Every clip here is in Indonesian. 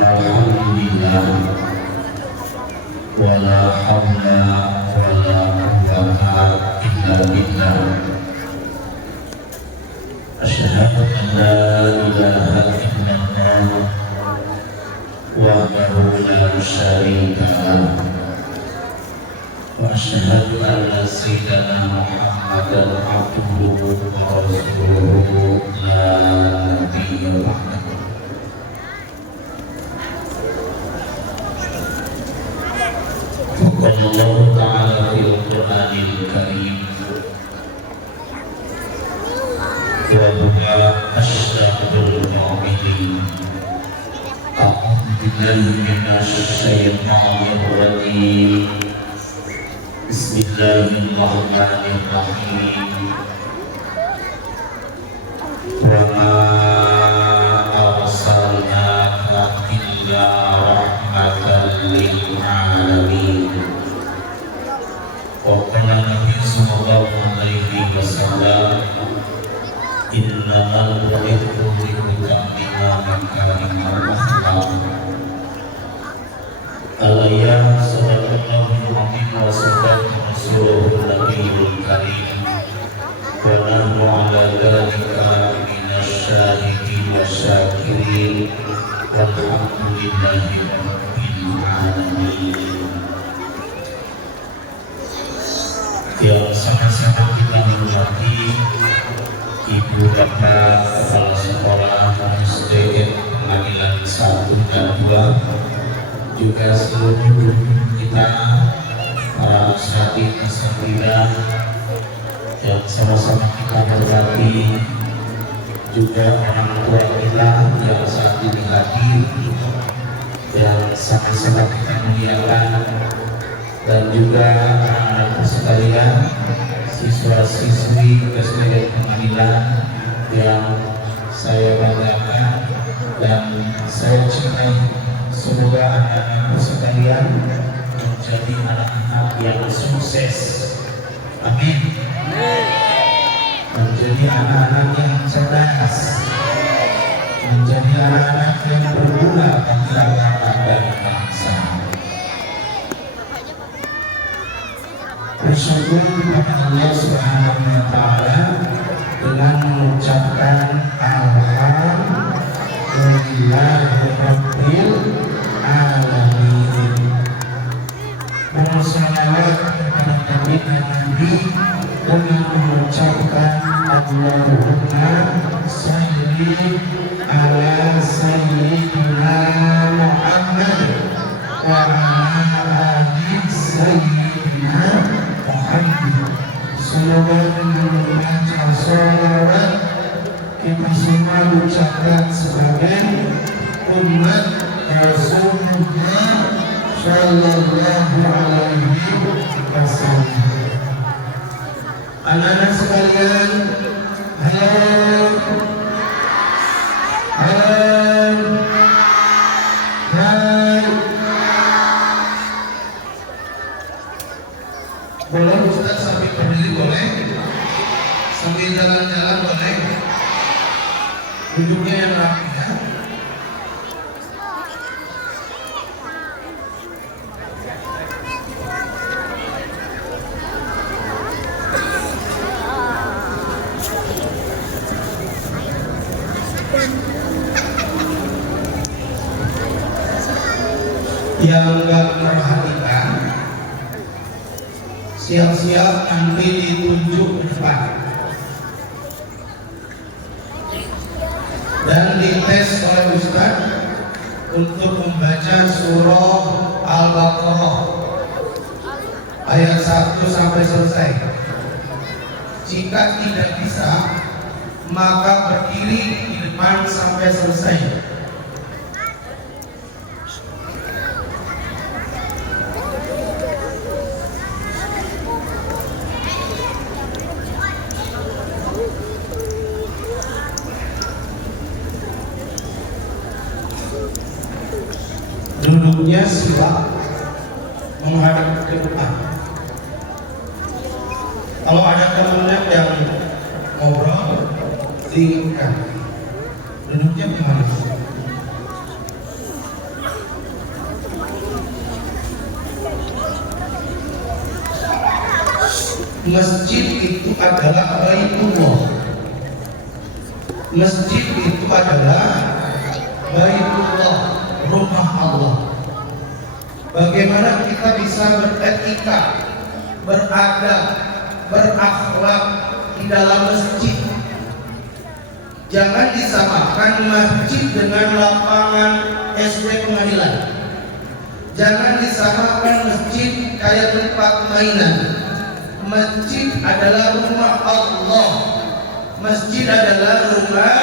Alhamdulillah, wala hawla wala quwwata illa billah. Asyhadu an la ilaha illallah wahdahu la syarika lah, wa asyhadu anna sayyidana Muhammadan abduhu wa rasuluhu la nabiyya ba'dahu. Allah Ta'ala fil Qur'anil Karim wa huwa asyraful mu'minin. A'udzu billahi minasy syaithanir rajim. Bismillahirrahmanirrahim. Wa ma arsalnaka illa rahmatan lil alamin. Qala Nabi sallallahu alaihi wasallam, innamal bu'ithu liutammima makarimal akhlaq. Alayya sallallahu alaihi wa sallam rasulullahul nabiyul karim, wa nahnu ala dhalika minasyahidin wasyakirin, walhamdulillahi rabbil alamin. Yang sama-sama kita hormati Ibu Bapak Kepala Sekolah SDN Pengadilan 1 dan 2, juga seluruh kita para asatidz asatidzah yang sama-sama kita hormati, juga orang tua kita yang saat ini hadir, yang sama-sama kita muliakan, dan juga anak-anak sekalian, siswa-siswi SDN Pengadilan yang saya banggakan dan saya cintai. Semoga anak-anak sekalian menjadi anak-anak yang sukses. Amin. Menjadi anak-anak yang cerdas, menjadi anak-anak yang berguna bagi agama dan bangsa. Bersyukur kepada Allah Subhanahu wa Ta'ala dengan mengucapkan Alhamdulillahirabbil alamin. Bersalawat kepada Nabi dengan mengucapkan Allahumma shalli ala sayyidina Muhammad wa ala ali sayyidina. Semoga dengan membaca sholawat kita semua ucapkan sebagai umat Rasulullah Sallallahu Alaihi Wasallam. Anak-anak sekalian, boleh Ustaz sambil berdiri boleh, sambil jalan-jalan boleh, duduknya yang rapi ya. Yang nggak memperhatikan, siap-siap nanti ditunjuk ke depan dan dites oleh Ustaz untuk membaca surah Al-Baqarah ayat 1 sampai selesai. Jika tidak bisa, maka berdiri di depan sampai selesai. Duduknya sila menghadap ke depan. Kalau ada temannya yang ngobrol, diingatkan. Duduknya gimana? Masjid itu adalah Baitullah. Masjid itu adalah Baitullah, rumah Allah. Bagaimana kita bisa beretika, beradab, berakhlak di dalam masjid? Jangan disamakan masjid dengan lapangan SD pengadilan. Jangan disamakan masjid kayak tempat mainan. Masjid adalah rumah Allah. Masjid adalah rumah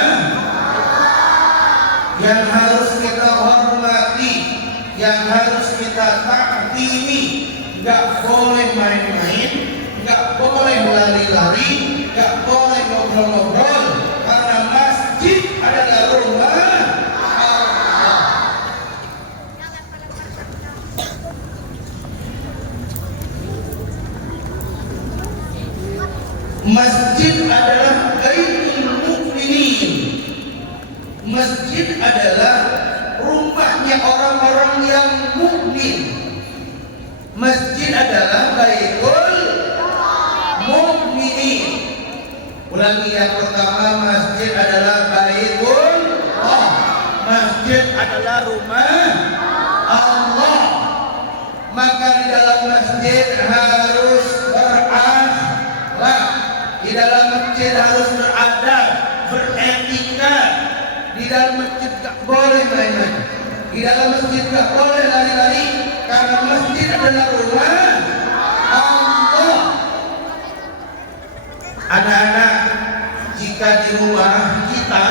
yang harus kita hormati, yang harus kita takdimi. Gak boleh main-main, gak boleh lari-lari, gak boleh ngobrol-ngobrol, karena masjid adalah rumah Allah. Masjid adalah Baitul Mukminin. Masjid adalah rumahnya orang-orang yang mukmin. Masjid adalah Baitul Mukminin. Ulangi, yang pertama, masjid adalah Baitul Allah. Masjid adalah rumah Allah. Maka di dalam masjid harus berakhlak. Di dalam masjid harus beradab, beretika. Di dalam masjid gak boleh main-main. Di dalam masjid gak boleh lari-lari, karena masjid adalah rumah Allah. Anak-anak, jika di rumah kita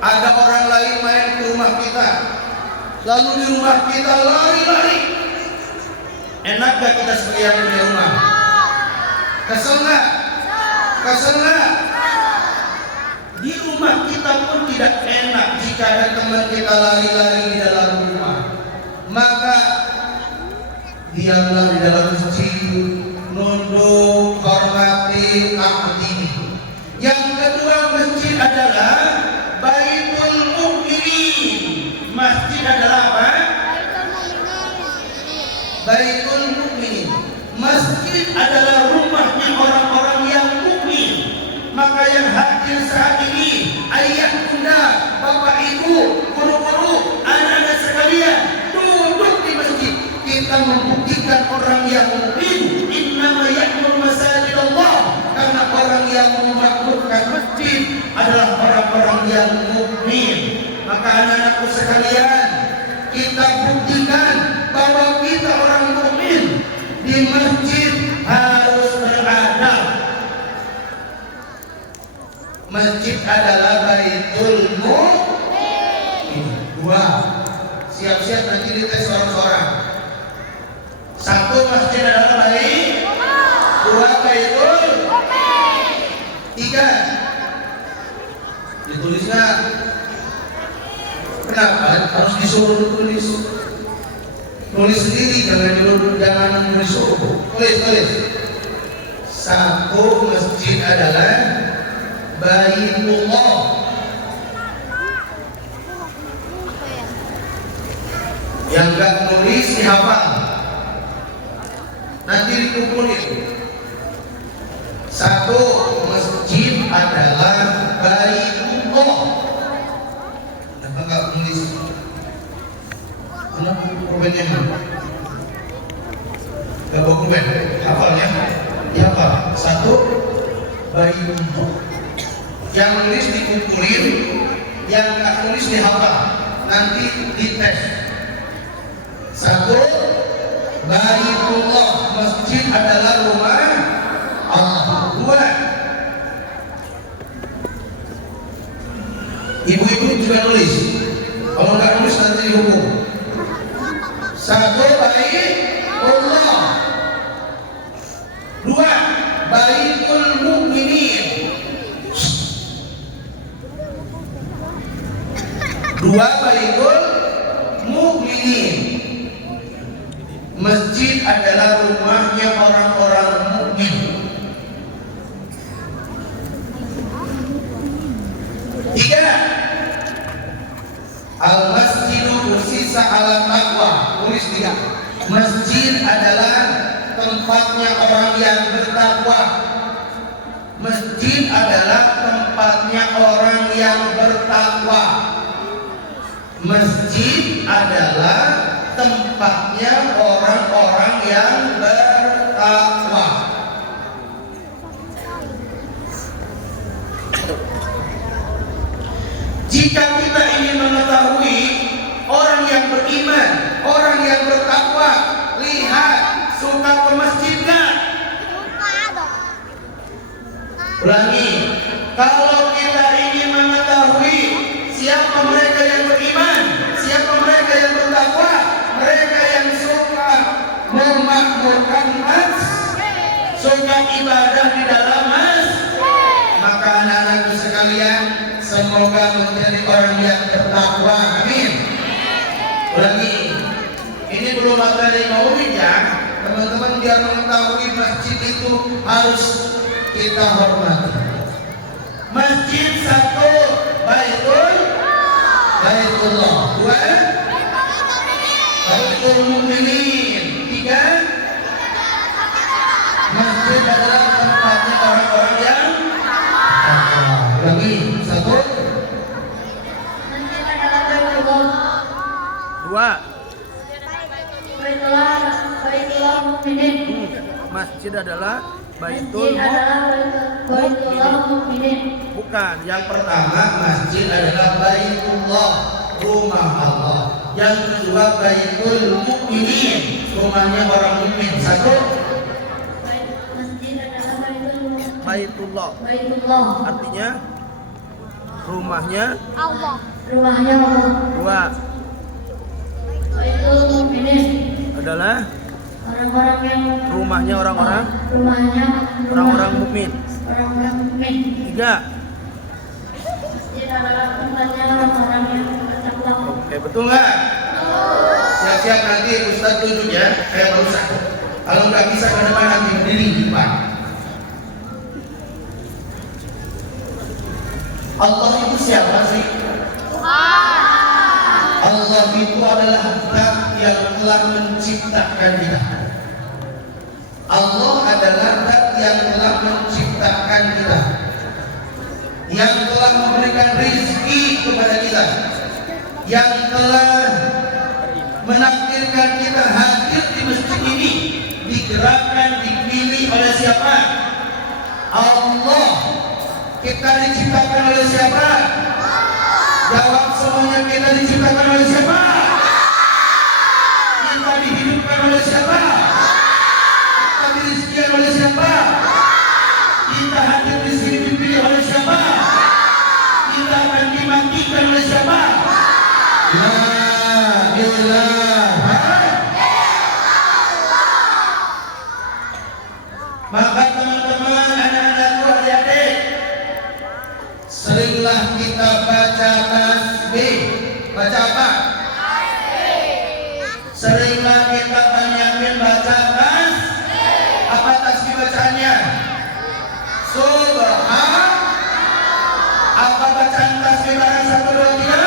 ada orang lain main ke rumah kita, lalu di rumah kita lari-lari, enak gak kita sebagai yang punya rumah? Kesel gak? Kesel gak? Di rumah kita pun tidak enak jika ada teman kita lari-lari di dalam rumah. Maka diamlah di dalam masjid, nunduk, hormati, taati. Yang kedua, masjid adalah Baitul Mukminin. Masjid adalah apa? Baitul Mukminin. Masjid adalah rumahnya orang-orang yang mukmin. Maka yang hadir saat ini, ayah, bunda, bapak, ibu, guru-guru, anak-anak sekalian, duduk di masjid. Kita membuktikan orang yang mukmin. Innama ya'muru masajidallah. Karena orang yang memakmurkan masjid adalah orang-orang yang mukmin. Maka anak-anakku sekalian, kita buktikan bahwa kita orang mukmin. Di masjid harus beradab. Masjid adalah Baitul Mukminin. Dua, siap-siap nanti dites orang-orang. Satu, masjid adalah baik. Dua, Baitul Mukmin. Tiga, ditulis nggak? Kenapa harus disuruh tulis? Tulis sendiri, jangan disuruh. Tulis. Satu, masjid adalah Baitullah. Yang gak nulis dihafal, nanti dikumpulin. Satu, masjid adalah Baitullah. Kenapa gak nulis? Kenapa dokumennya? Gak dokumen, hafalnya dihafal. Satu, Baitullah. Yang nulis dikumpulin, yang tak nulis dihafal, nanti dites. Satu, Baitullah, masjid adalah rumah Allah. Dua, ibu-ibu juga nulis. Kalau nggak nulis nanti dihukum. Satu, Baitullah. Dua, Baitul Mukminin. Dua, Baitul Mukminin. Masjid adalah rumahnya orang-orang mukmin. Tiga, al-masjidu bersisa ala taqwa. Tulis tiga. Masjid adalah tempat tempatnya orang yang bertakwa. Masjid adalah tempatnya orang yang bertakwa. Masjid adalah tempatnya orang-orang yang bertakwa. Jika kita ingin mengetahui orang yang beriman, orang yang bertakwa, lihat suka ke masjid nggak? Ulangi, kalau kita ingin mengetahui siapa mereka yang beriman, siapa mereka yang bertakwa, mereka yang suka memakmurkan masjid, suka ibadah di dalam masjid, maka anak-anakku sekalian, semoga menjadi orang yang bertakwa. Amin. Ulangi, ini belum materi maulid ya, teman-teman, biar mengetahui masjid itu harus kita hormati. Masjid satu, Baitullah. Dua, Baitul Mukminin. Tiga, masjid adalah tempatnya orang-orang yang lagi. Satu, masjid adalah Baitullah. Dua, Baitullah Mukminin. masjid adalah Masjid adalah Baitullah Mukminin. bukan. Yang pertama, masjid adalah Baitullah, rumah Allah. Yang kedua, Baitul Mukminin, rumahnya orang mukmin. Satu, Masjid adalah Baitullah. Baitullah. Artinya rumahnya Rumahnya Allah. dua Baitul Mukminin adalah orang-orang yang rumahnya orang-orang mukmin. Orang-orang mukmin. Tiga, Masjid adalah tempatnya orang-orang yang bertakwa. oke, betul nggak? Siap-siap nanti Ustaz tunjuk ya, kayak barusan. Kalau nggak bisa ke depan nanti berdiri di depan. Allah itu siapa sih? Allah itu adalah zat yang telah menciptakan kita. Allah adalah zat yang telah menciptakan kita, yang telah memberikan rezeki kepada kita, yang telah menakdirkan kita hadir di masjid ini, digerakkan, dipilih oleh siapa? Allah. Kita diciptakan oleh siapa? Jawab semuanya, kita diciptakan oleh siapa? Kita dihidupkan oleh siapa? Kita dirizkikan oleh siapa? Kita hadir di sini dipilih oleh siapa? Kita akan dimatikan oleh siapa? La ilaha. Maka teman-teman, anak-anakku, adik-adik, seringlah kita baca tasbih. Baca apa? Seringlah kita banyakin baca tasbih. Apa tasbih bacaannya? Subhan. Apa bacaan tasbih barang 1, 2, 3?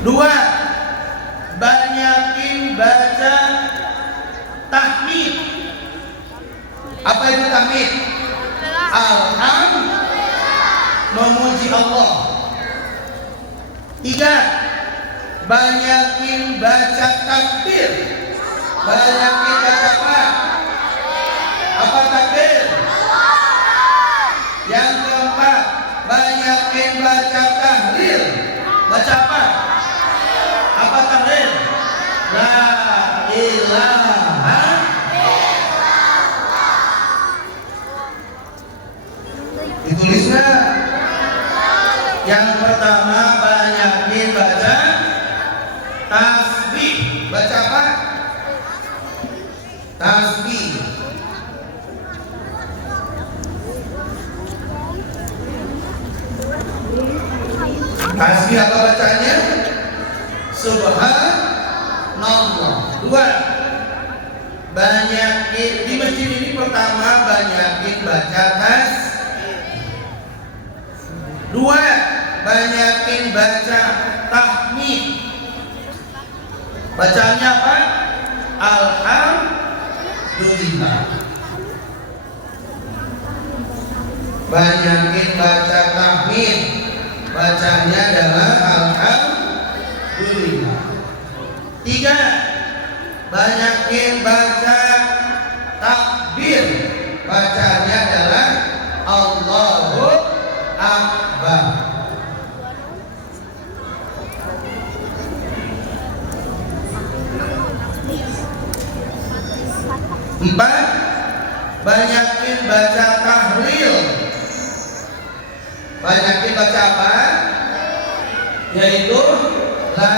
Dua, banyakin baca tahmid. Apa itu tahmid? Alhamdulillah, memuji Allah. Tiga, banyakin baca takbir. Banyakin baca apa? Apa takbir? Yang keempat, banyakin baca tahlil. Baca apa? Apa tahlil? La ilaha. Ditulisnya. Yang pertama, banyakin baca tasbih. Baca apa? Tasbih. Tasbih apa bacanya? Subhanallah. Dua, banyakin di masjid ini. Pertama, banyakin baca tasbih. Dua, banyakin baca tahmid. Bacaannya apa? Alhamdulillah. Banyakin baca tahmid. Bacanya adalah alhamdulillah. 3. Banyakin baca takbir. Bacanya adalah Allahu Akbar. 4. Banyakin baca tahlil. Banyakin baca apa? Yaitu la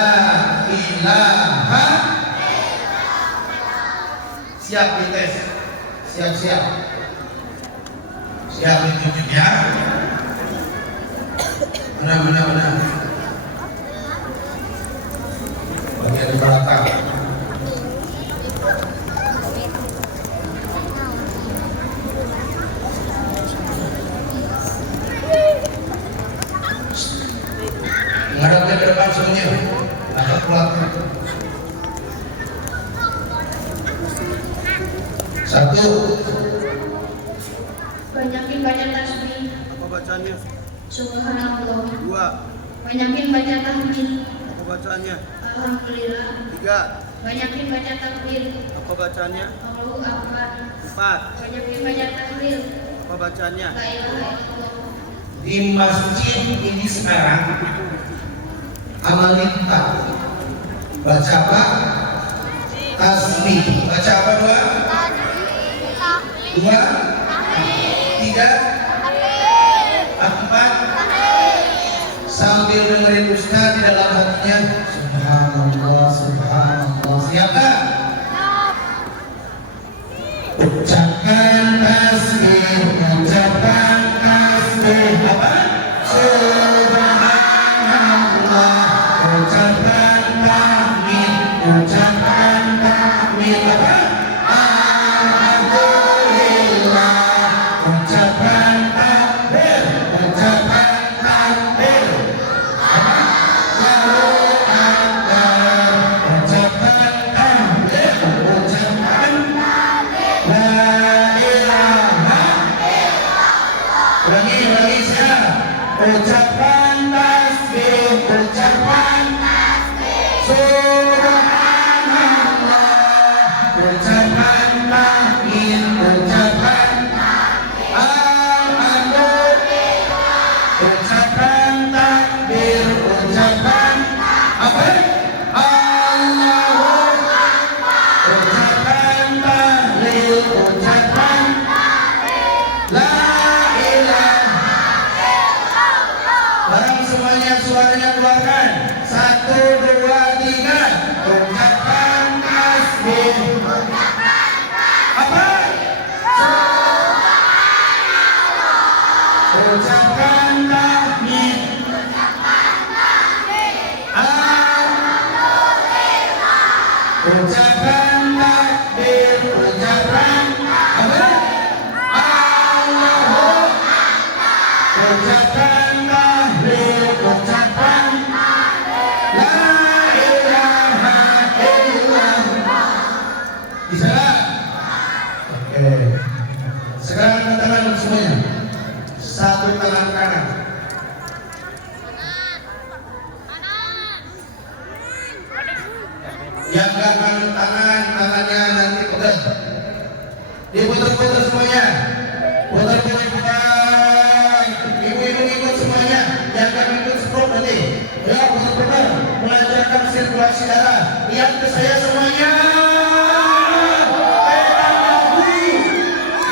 ilaha. Siap dites. Siap-siap. Siap ditunjuk ya. Benar. Bagian di belakang. Ngadapnya ke depan semuanya. Atau pulang. 1. Banyakin baca tasbih. Apa bacaannya? Subhanallah. 2. Banyakin baca tahmid. Apa bacaannya? Alhamdulillah. 3. Banyakin baca takbir. Apa bacaannya? Allahu Akbar. 4. Banyakin baca tahlil. Apa bacaannya? La ilaha illallah. Di masjid ini sekarang amalita baca apa? Tasbih. Baca apa? 2, 3, 4. Sambil dengerin Ustaz di dalam hatinya, subhanallah, subhanallah. Siapa? Ucapkan tasbih, ucapkan tasbih. Apa? Subhanallah. Ucapkan tahmid, ucapkan tahmid. Apa? Alhamdulillah. Ucapkan takbir, ucapkan takbir. Allahu Akbar. Ucapkan takbir, ucapkan la ilaha. Ulangi siap. Ucapkan tasbih, ucapkan subhanallah. Ucapkan tahmid, ucapkan alhamdulillah. Ucapkan takbir, ucapkan apa? Allahu Akbar. Ucapkan tahlil, ucapkan la ilaha. Barang semuanya suaranya keluarkan. 1, 2, 3. Ucapkan tasbih. Apa? Ucapkan tahmid. Ucapkan takbir, ucapkan apa? Allahu Akbar. Ucapkan tahlil, ucapkan la ilaha illallah. Bisa? Oke. Sekarang angkat tangan semuanya. 1 tangan kanan. Yang gak angkat tangan, tangannya nanti pegang. Diputar-putar semuanya. Putar-putar. Ibu-ibu ikut semuanya. Yang gak ikut stop nanti. Ya, putar-putar. Melancarkan sirkulasi darah. Lihat ke saya semuanya. Pegang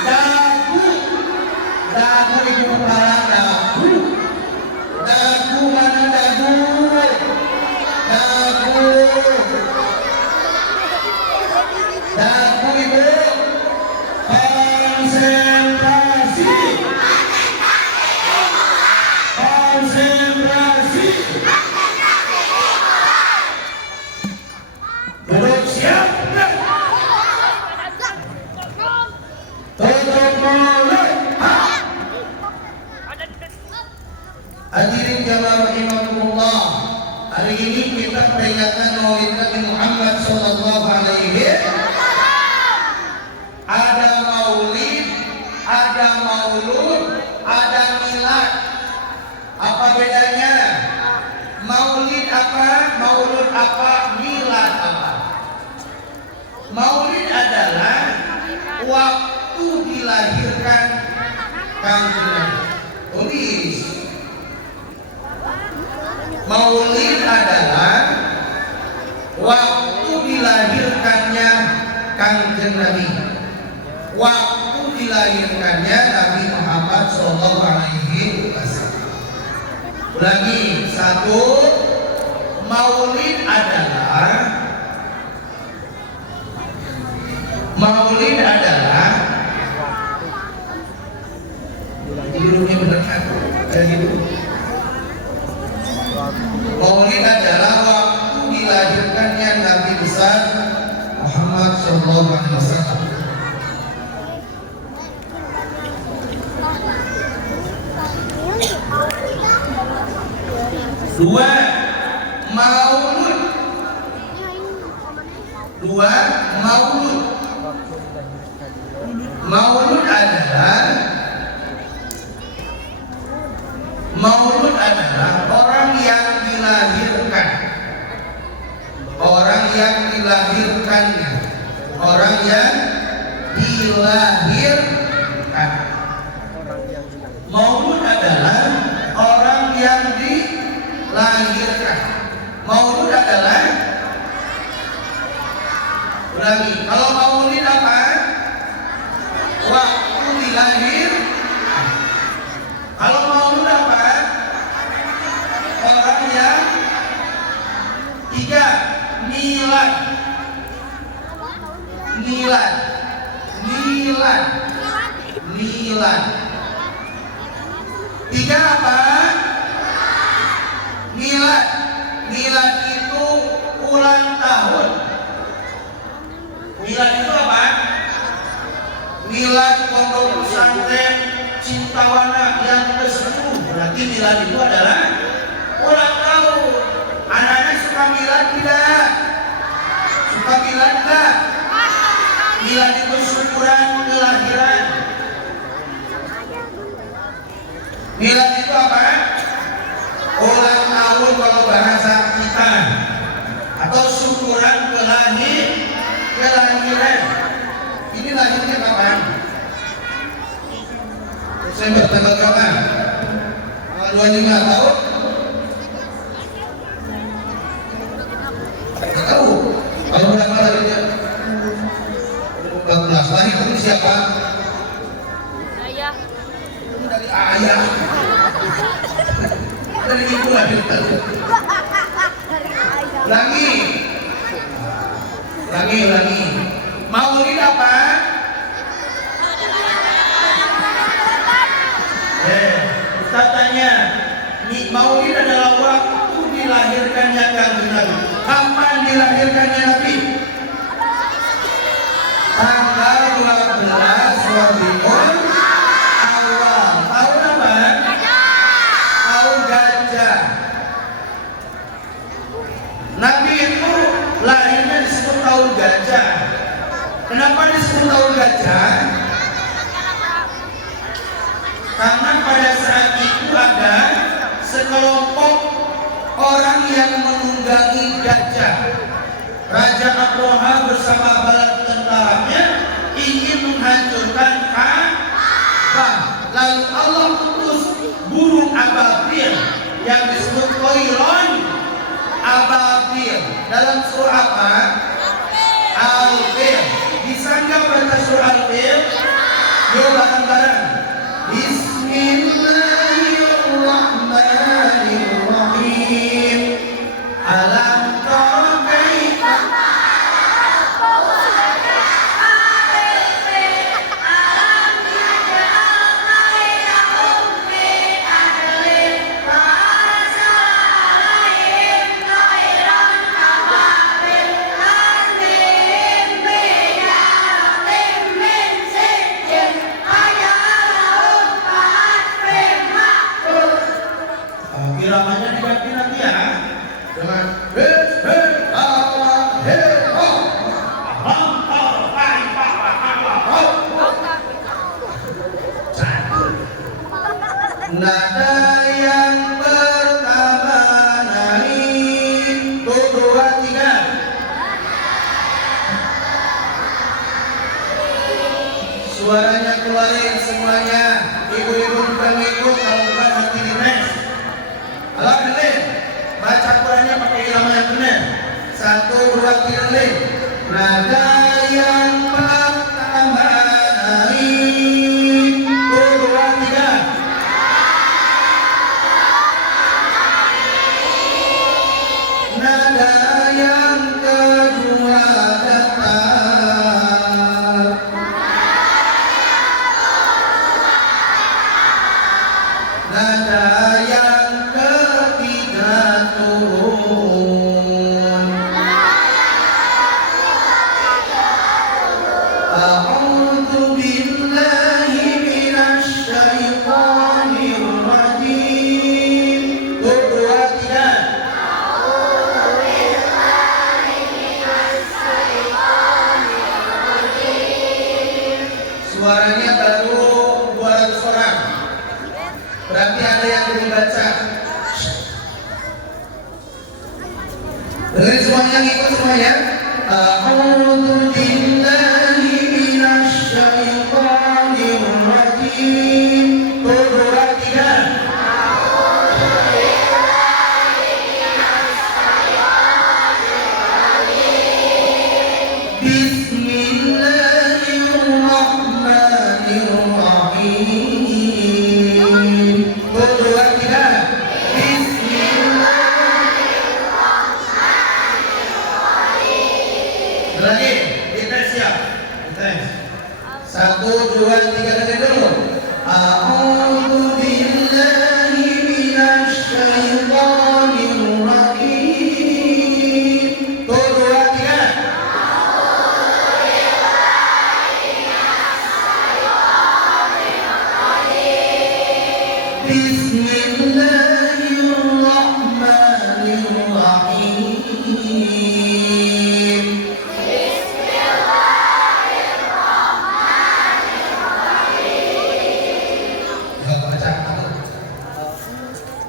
dagu. Dagu ini kepala dagu. Dagu mana dagu? Dagu. Dagu ibu. Konsentrasi. Konsentrasi. Duduk siap. Tutup mulut. jamaah rahimakumullah. Hari ini kita peringatan Maulid Nabi Muhammad sallallahu alaihi wasallam. Ada maulid, ada maulud, ada milad. Apa bedanya? Maulid apa? Maulud apa? Milad apa? Maulid adalah waktu dilahirkan Kanjeng Nabi. Tulis. Maulid adalah waktu dilahirkannya Kanjeng Nabi. Waktu dilahirkannya Nabi Muhammad sallallahu alaihi wasallam. Ulangi, satu, Maulid adalah judulnya benar kan? Jadi Maulid adalah waktu dilahirkannya Nabi besar Muhammad sallallahu alaihi wasallam. Dua, maulud. Maulud adalah orang yang dilahirkan. Orang yang dilahirkannya. Maulud adalah orang yang dilahirkan. Maulud adalah, ulangi, kalau maulid apa? Waktu dilahir. Kalau maulud apa? Orang yang tiga, milad. Tiga apa? Milad. Milad itu ulang tahun. Milad itu apa? Milad pondok pesantren Cintawana yang ke-10. Berarti milad itu adalah ulang tahun. Anak-anak suka milad tidak? Suka milad enggak? Milad itu syukuran kelahiran. Milad itu apa? Ulang tahun kalau bahasa kita, atau syukuran kelahiran. Ini lahirnya kapan? Desember tanggal kapan? Tanggal 25 tahun? Tidak tahu. Kalau berapa lahirnya? 14. Lahir itu siapa? Ayah. Dari ayah. Dari ibu lahir. Ulangi. Maulid apa? Ustaz tanya, Maulid adalah waktu dilahirkannya Kanjeng Nabi. Kapan dilahirkannya Nabi? Tanggal 12 Rabiul Awal. Tahun apa? Tahun gajah. Nabi itu lahirnya disebut tahun gajah. Kenapa disebut tahun gajah? Karena pada saat itu ada sekelompok orang yang menunggangi gajah. Raja Abraha bersama bala tentaranya ingin menghancurkan Ka'bah. Lalu Allah utus burung ababil yang disebut Toiron ababil. Dalam surah apa? Al-Fil. Bisa nggak baca surah Al-Fil? Yuk bareng-bareng. Bismillahirrahmanirrahim. Alam tara kaifa Ayah Nada yang pertama naik, 1, 2, 3. Suaranya keluarin semuanya. Ibu-ibu juga ngikut, kalau bukan nanti di tes. Halo, Lin. Baca Qurannya pakai irama yang benar. 1, 2, 3, Lin. Nada yang pertama naik, 1, 2, 3. Nada yang kedua datar. Nada yang ketiga turun. A'udzu billahi minasy syaithanir rajim. 1, 2, 3. Suaranya baru 200 orang. Berarti ada yang belum baca. Dengerin semuanya, ngikut semuanya. A'udzu billahi minasy syaithanir rajim. 1, 2, 3. Bismillahirrahmanirrahim. 1, 2, 3. Bismillahirrahmanirrahim. Lagi, kita siap. Tes. 1, 2, 3, dengar dulu. A'udzu billahi minasy syaithanir rajim. 1, 2, 3. Bismillahirrahmanirrahim. Ya, baca.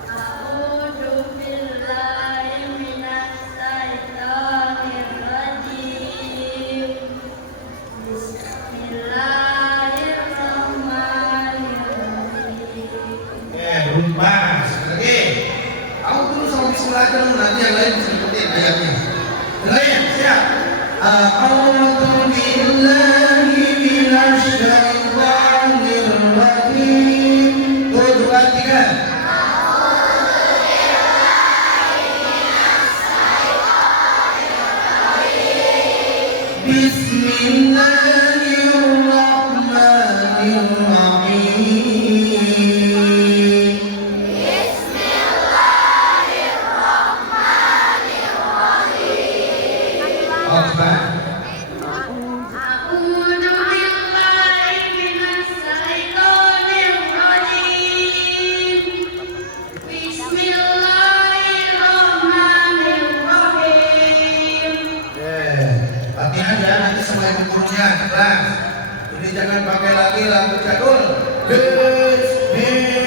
A'udzu billahi minasy syaithanir rajim. Bismillahirrahmanirrahim. Belum pas. Lagi. Kamu dulu sama bismillah aja dulu, nanti yang lain bisa ikutin ayatnya. Dengerin, siap. A'udzu billahi minasy syaithanir rajim. 1, 2, 3. Bismillahirrahmanirrahim. Akbar. A'udzu billahi minasy syaithanir rajim. Bismillahirrahmanirrahim. Latihan ya, nanti sama ibu gurunya di kelas. Jadi jangan pakai lagi lagu jadul. Bismillah.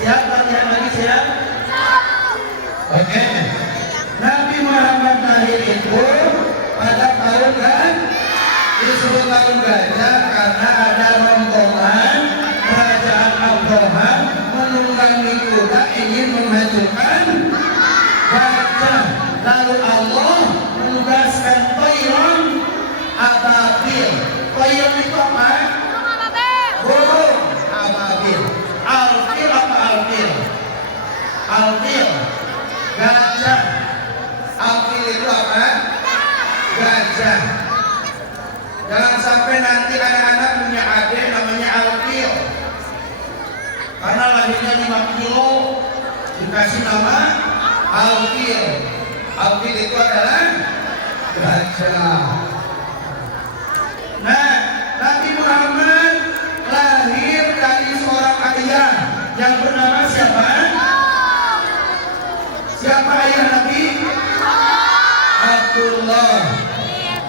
Siap latihan lagi, siap? Oke. Nabi Muhammad lahir itu pada tahun kan? Disebut tahun gajah karena ada rombongan kerajaan Abraham menunggangi kuda ingin menghancurkan gajah. Lalu Allah menugaskan Tayron ababil. Tayron itu apa? Burung ababil. Alfil apa alfil? Alfil. Gajah. Alfil itu apa? Gajah. Jangan sampai nanti anak-anak punya adik namanya Alfil. Karena lahirnya 5 kilo dikasih nama Alfil. Alfil itu adalah gajah. Nah, Nabi Muhammad lahir dari seorang ayah yang bernama siapa? Siapa ayah Nabi? Abdullah.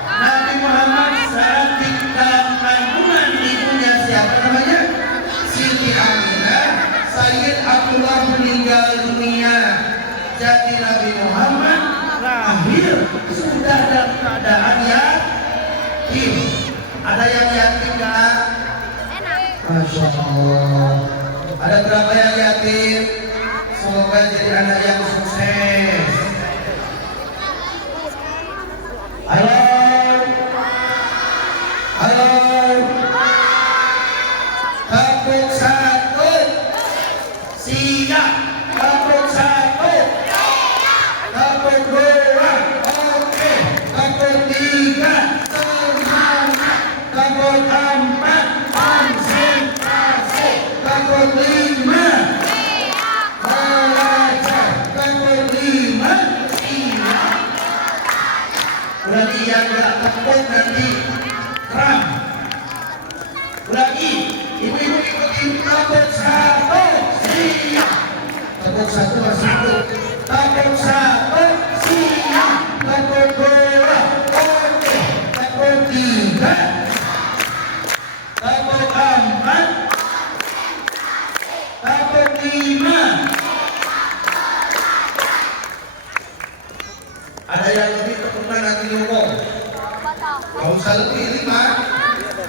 Nabi Muhammad secara tingkat kandungan Ada yang yatim nggak? Masya Allah. Ada berapa yang yatim? Semoga jadi anak yang sukses. Halo, halo. Kampung 1 siap. Kampung 1. Kampung 2 oke. Kampung 3 semangat. Kampung 4 konsentrasi. Kampung 5 belajar. Kampung 5 siap. Berarti yang gak tepuk nanti kram. Lagi, ibu-ibu ikuti kampung 1 siap. Kampung 1 masih ikut. Kampung 1 siap. Kampung 2 oke. Kampung 3 kampung 4 kampung 5. Ada yang lebih keturunan nanti ngomong. Kalau usah lebih 5.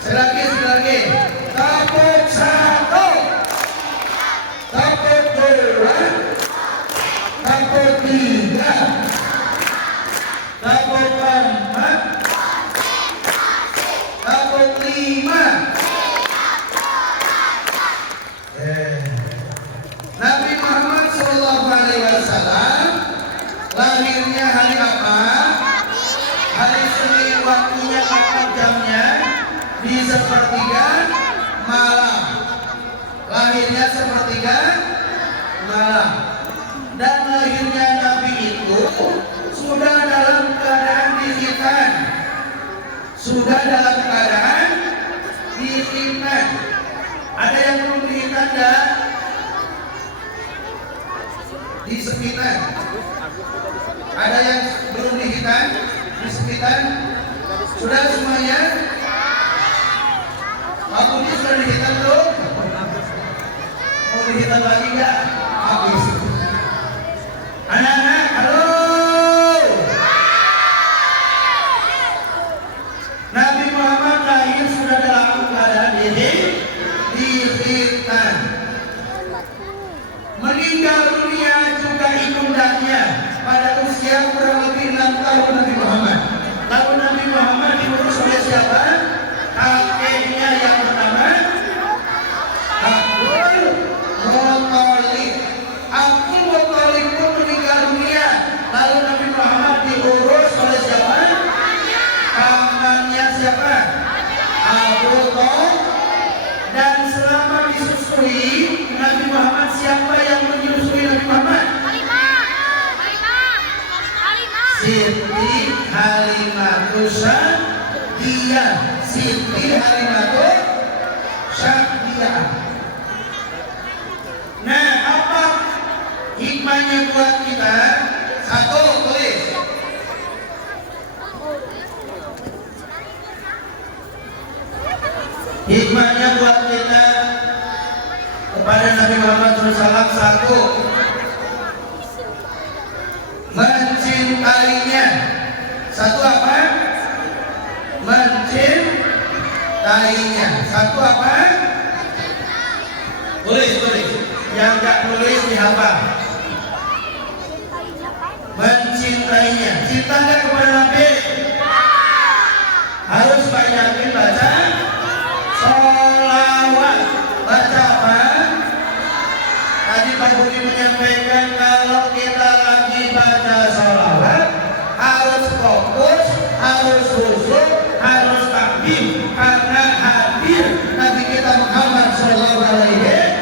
Sekali lagi. Kampung 1 kampung 2 kampung 3 kampung 4 kampung 5. Nabi Muhammad SAW lahirnya hari apa? Hari Senin, waktunya 4 jamnya di sepertiga malam. Lahirnya sepertiga malam. Dan lahirnya Nabi itu sudah dalam keadaan dihitan. Sudah dalam keadaan dihitan. Ada yang belum dihitan dah? Disepitan. Ada yang belum dihitan? Disepitan. Sudah semuanya? Pak Budi sudah dihitan belum? Mau dihitan lagi nggak? Habis. Anak-anak, halo. Nabi Muhammad lahir sudah dalam keadaan dihitan. Meninggal dunia juga ibundanya pada usia kurang lebih 6 tahun Nabi Muhammad. Lalu Nabi Muhammad diurus oleh siapa? Kakeknya yang pertama, Abdul Muthalib. Abdul Muthalib pun meninggal dunia. Lalu Nabi Muhammad diurus oleh siapa? Pamannya siapa? Abdul Muthalib. Dan selama disusui Nabi Muhammad, siapa yang menyusui Nabi Muhammad? Siti Halimatus Sa'diyah. Siti Halimatus Sa'diyah. Nah, apa hikmahnya buat kita? 1, tulis. Hikmahnya buat kita kepada Nabi Muhammad SAW 1, mencintainya. 1 apa? Mencintainya. 1 apa? Tulis. Yang gak tulis dihafal. Mencintainya. Cinta gak kepada Nabi? Harus banyakin baca sholawat. Baca apa? Tadi Pak Budi menyampaikan kalau kita lagi baca sholawat harus fokus, harus khusyuk, harus takbir, karena hadir Nabi kita Muhammad Sallallahu Alaihi Wasallam.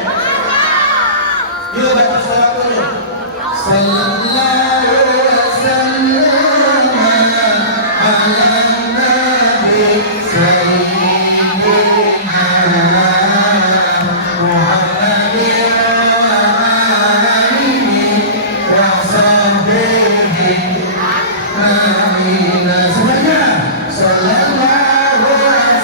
Yuk baca sholawat dulu. Sallallahu alaihi wasallam ala Nabi Sayyidina Muhammadin wa alihi wa sahbihi. Semuanya sallallahu alaihi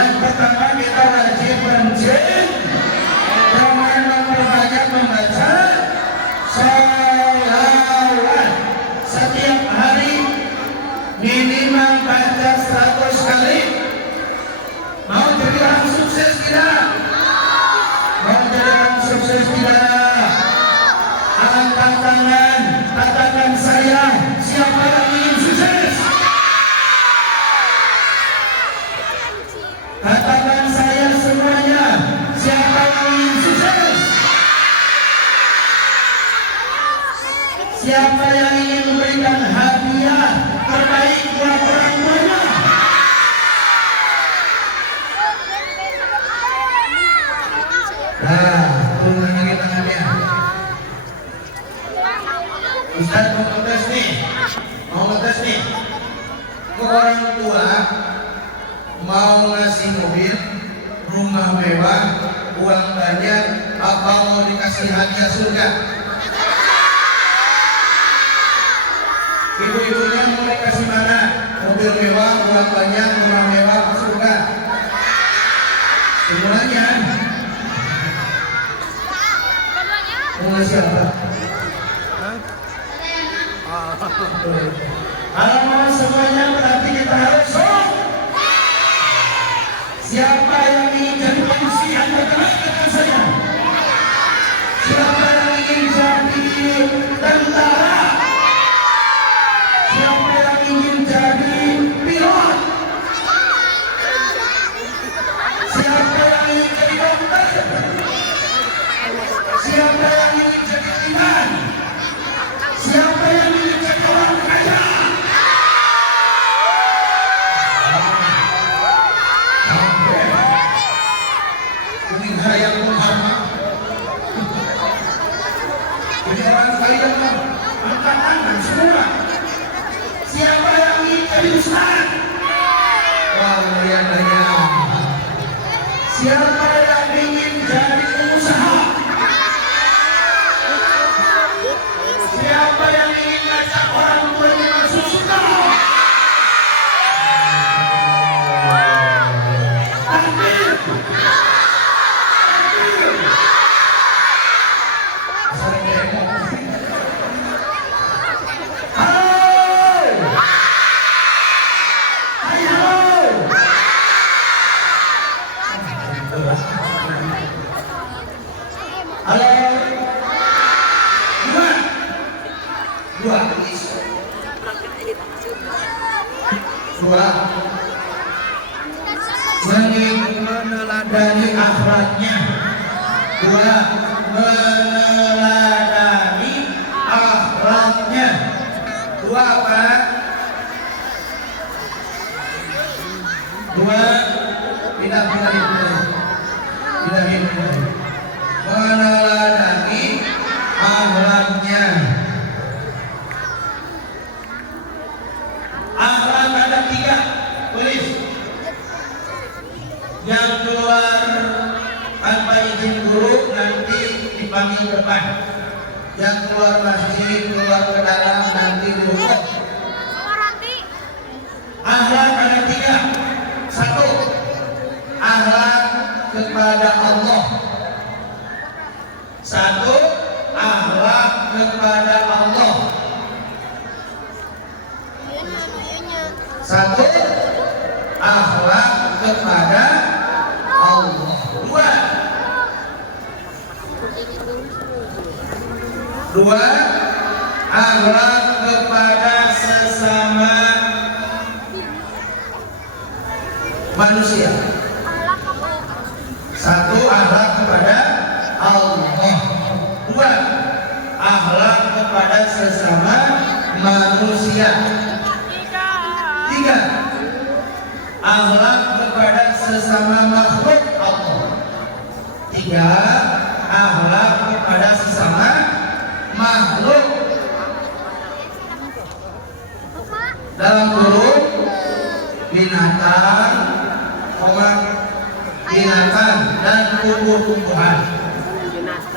Yang pertama kita wajib dengan memperbanyak membaca sholawat setiap hari minimal baca 100 kali. Mau jadi orang sukses tidak? Mau jadi orang sukses tidak? Angkat tangan, katakan saya. Siapa yang ingin sukses? Katakan saya semuanya. Siapa yang ingin sukses? Siapa yang ingin memberikan hadiah terbaik buat orang tuanya? Nah, turun lagi tangannya. Ustaz mau ngetes nih. Ke orang tua mau ngasih mobil, rumah mewah, uang banyak, apa mau dikasih hadiah surga? Ibu-ibunya mau dikasih mana? Mobil mewah, uang banyak, rumah mewah, surga? Semuanya. Mau ngasih apa? Kalau mau semuanya berarti kita harus siapa yang ingin jadi polisi? Anda katakan saya. Siapa yang ingin jadi tentara? Siapa yang ingin jadi pilot? Siapa yang ingin jadi dokter? Siapa yang ingin jadi imam? Siapa yang ingin jadi orang kaya? Kuning hayang Muhammad. Jadi orang kaya kan angkat tangan semua. Siapa yang ingin jadi ustaz? Wah, lihat aja. Siapa yang ingin jadi pengusaha? Siapa yang ingin ngajak orang tuanya masuk surga? Takbir. Dua meneladani akhlaknya. Dua meneladani akhlaknya. Dua apa? Dua tidak meneladani akhlaknya. Akhlak ada 3, tulis. Yang keluar tanpa izin guru nanti dipanggil depan. Yang keluar masjid, keluar ke dalam nanti dihukum. Akhlak ada 3. 1. Akhlak kepada Allah. 1. Akhlak kepada Allah. 1. Akhlak kepada Allah. 2. Akhlak kepada sesama manusia. 1. Akhlak kepada Allah. 2. Akhlak kepada sesama manusia. 3. Akhlak kepada sesama makhluk Allah. 3. Akhlak kepada sesama makhluk. Dalam huruf binatang, binatang dan tumbuh-tumbuhan.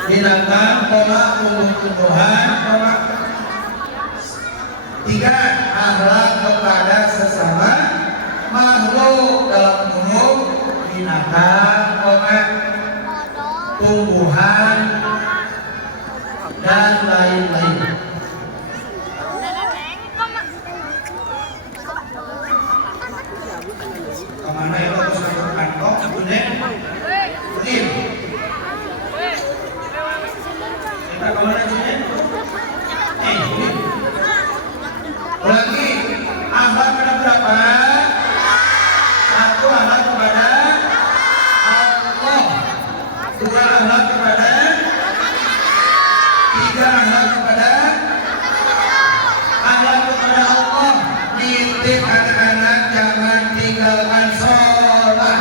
Binatang, tumbuh-tumbuhan, 3. Akhlak kepada sesama makhluk. Dalam umum binatang, tumbuhan, dan lain-lain. Kemana ya lo sampai kantong kemudian Udin kita kemana Udin? Udin lagi akhlak kepada berapa? Satu akhlak kepada Allah, dua akhlak kepada, tiga akhlak kepada Allah. Nitip anak-anak jangan tinggalkan sholat.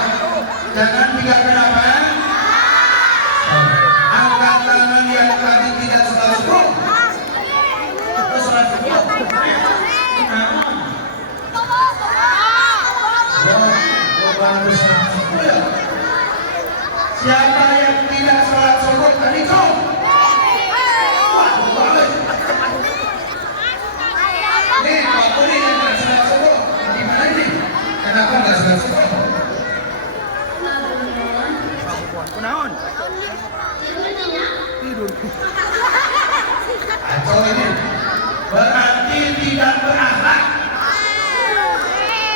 Jangan tinggalkan apa? Angkat tangan yang tadi tidak sholat subuh. Itu sholat subuh. Siapa yang tidak sholat subuh tadi kau? Nih, waktu ini yang tidak sholat subuh di mana ini? Kenapa nggak sholat subuh? Kunaon? Tidur. Atau ini berarti tidak berakhlak.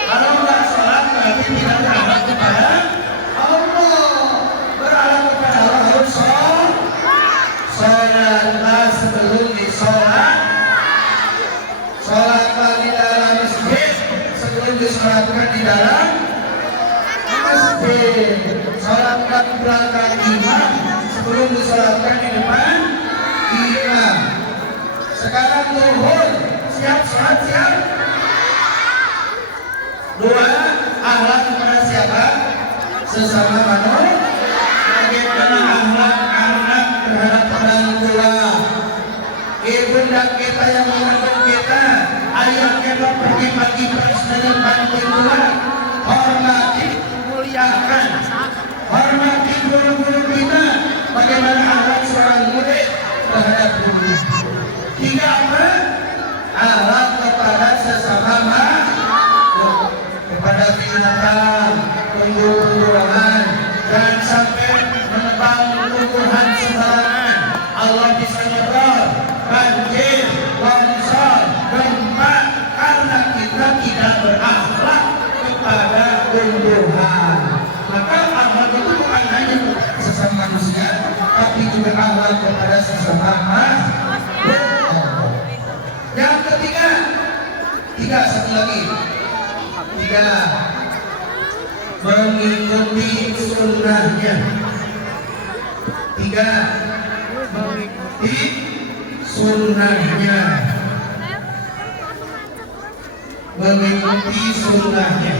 Kalau nggak sholat berarti tidak berakhlak kepada Allah. Berakhlak kepada Allah harus sholatlah sebelum disolat. Sholatlah di dalam masjid sebelum disolatkan di dalam masjid. Sholatlah di belakang imam sebelum disolatkan di depan imam. Sekarang zuhur, siap sholat siap. Dua, akhlak kepada siapa? Sesama manusia. Bagaimana akhlak anak terhadap orang tua? Ibunda kita yang mengandung kita, ayah kita pergi pagi dengan bantu tua. Hormati, muliakan, hormati guru-guru kita. Bagaimana akhlak seorang murid terhadap guru? Tiga apa? Akhlak kepada sesama makhluk, kepada binatang, tumbuh-tumbuhan, dan sampai menebang tumbuhan sembarangan. Allah bisa nyerah banjir, longsor, gempa karena kita tidak berakhlak kepada tumbuhan. Maka akhlak itu bukan hanya sesama manusia, tapi juga akhlak kepada sesama makhluk. Yang ketiga, satu lagi. Tiga, mengikuti sunnahnya. Tiga, mengikuti sunnahnya. Mengikuti sunnahnya.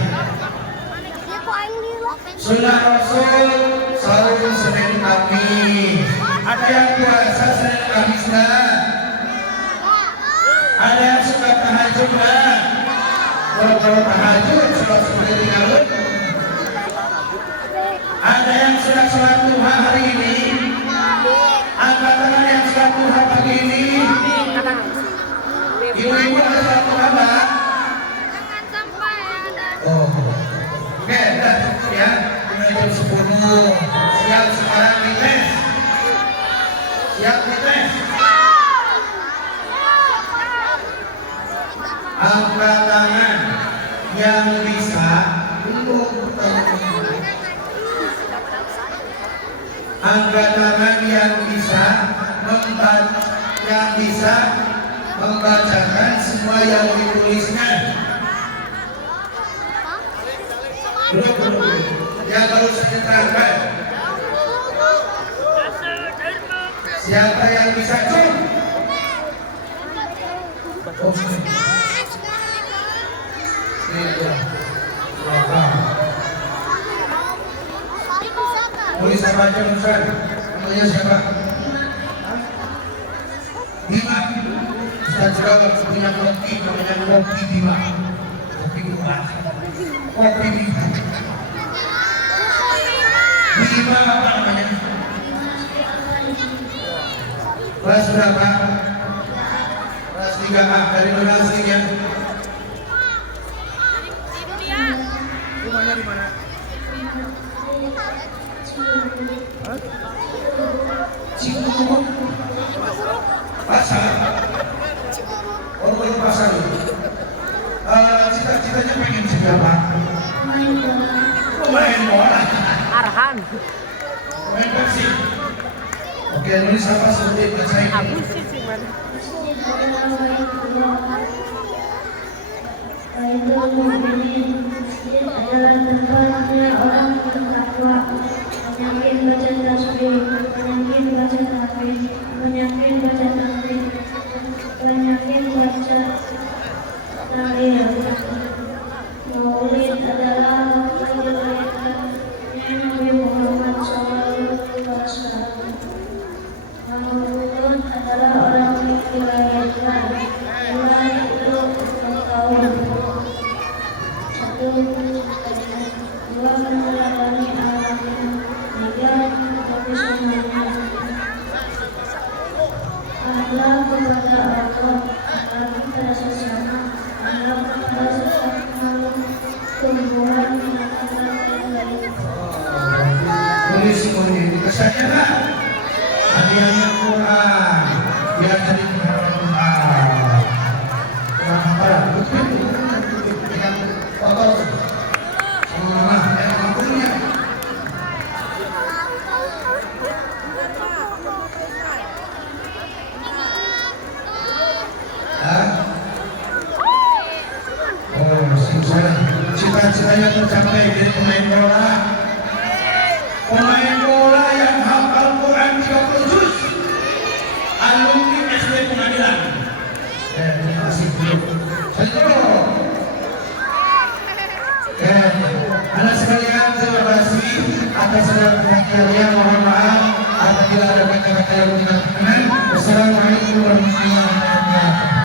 Sunnah Rasul sahur Senin Kamis. Ada yang puasa Senin Kamis enggak? Ada yang suka tahajud enggak? Kalau tahajud sholat seperti tinggal. Ada yang sudah sholat duha hari ini? Angkat tangan yang sholat duha pagi ini. Ibu-ibu ada sholat duha enggak? Oh, oke, dah ya. Jam 10. Siap sekarang dites. Siap dites. Angkat tangan yang bisa angkat tangan yang bisa membacakan semua yang ditulisnya. Duduk. Ya kalau saya terangkan. Siapa yang bisa cung? Boleh saya baca Ustaz? Namanya siapa? Bima. Ustaz juga punya kopi, namanya kopi Bima. Kopi murah. Kopi Bima. Bima apa namanya? Kelas berapa? Kelas 3A. Dari mana aslinya? Rumahnya di mana? Cikgu pasar. Oh, belum pasar. Cita-citanya pengen jadi apa? Main bola. Arhan. Main persib. Oke, nulis apa seperti bahasa ini? Aku sih cuman. Baitul Mu'minin, masjid adalah tempatnya orang bertakwa, banyakin baca tasbih, banyakin baca tahmid, banyakin baca takbir, banyakin baca tahlil. Maulid adalah waktu dilahirkannya Nabi Muhammad SAW. Maulud adalah orang yang dilahirkan. Bulan itu tahun. Satu, dua menjalani alamnya, tiga tapi semuanya. Akhlak kepada Allah, akhlak kepada sesama, akhlak kepada sesama makhluk, tumbuhan mengatakan yang baik. Tulis semuanya. Kesannya nak? Hadiahnya kurang. Ya jadi kurang. Apa? Betul. Dengan foto. Sama mama yang mampunya. Cita-citanya tercapai jadi pemain bola. Pemain bola yang hafal Quran 30 juz. Alumni SD Pengadilan. Terima kasih.